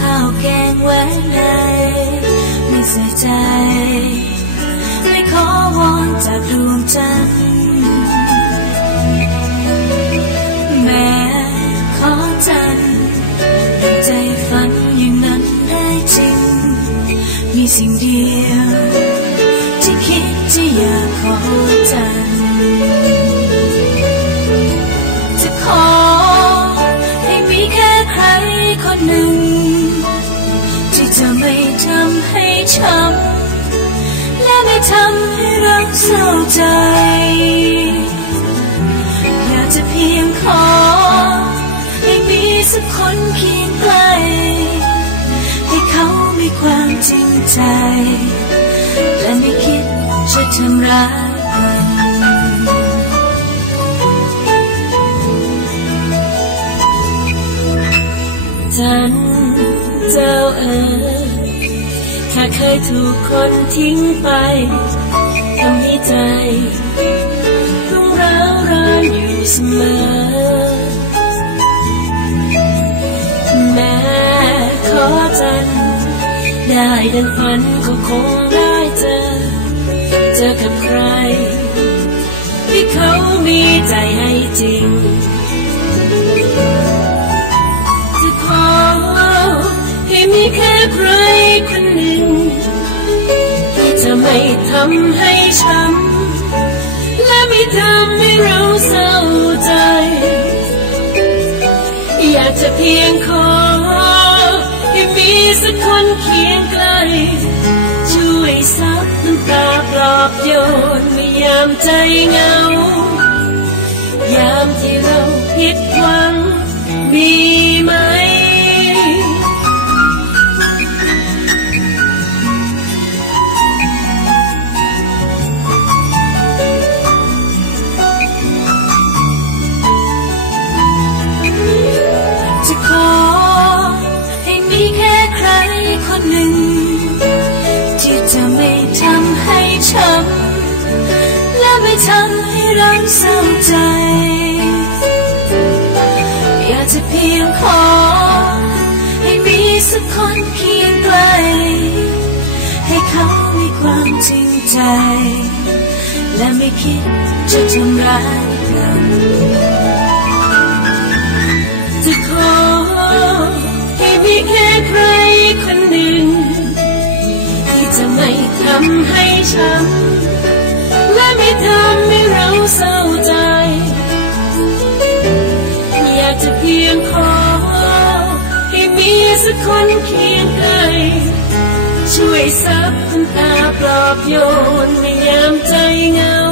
ข้าวแกงไว้ในไม่ใส่ใจ ไม่ขอวอนจากดวงจันทร์แม้ขอจันทร์ใจฝันอย่างนั้นได้จริง มีสิ่งเดียวที่คิดจะอยากขอจันทร์จะขอให้มีแค่ใครคนหนึ่ง จะไม่ทำให้ช้ำและไม่ทำให้เราเศร้าใจ อยากจะเพียงขอให้มีสักคนเคียงใกล้ให้เขามีความจริงใจ และไม่คิดจะทำร้ายกัน จัน เจ้าเอ๋ยถ้าเคยถูกคนทิ้งไปทำให้ใจรุ่งร้าวรานอยู่เสมอ แม้ขอจัน ได้ดังฝันก็คงได้เจอ เจอกับใคร ที่เขามีใจให้จริงำให้ช้ำและไม่ทำให้เราเศร้าใจ อยากจะเพียงขอให้มีสักคนเคียงใกล้ช่วยซับน้ำตาปลอบโยนเมื่อยามใจเหงา ยามที่เราผิดหวังมี นึง ที่จะไม่ทำให้ช้ำและไม่ทำให้เราเศร้าใจ อยากจะเพียงขอ ให้มีสักคนเคียงใกล ให้เขามีความจริงใจ และไม่คิดจะทำร้ายกันำให้ช้ำและไม่ทำให้เราเศร้าใจ อยากจะเพียงขอ ให้มีสักคนเคียงใกล้ช่วยซับน้ำตาปลอบโยนในยามใจเงา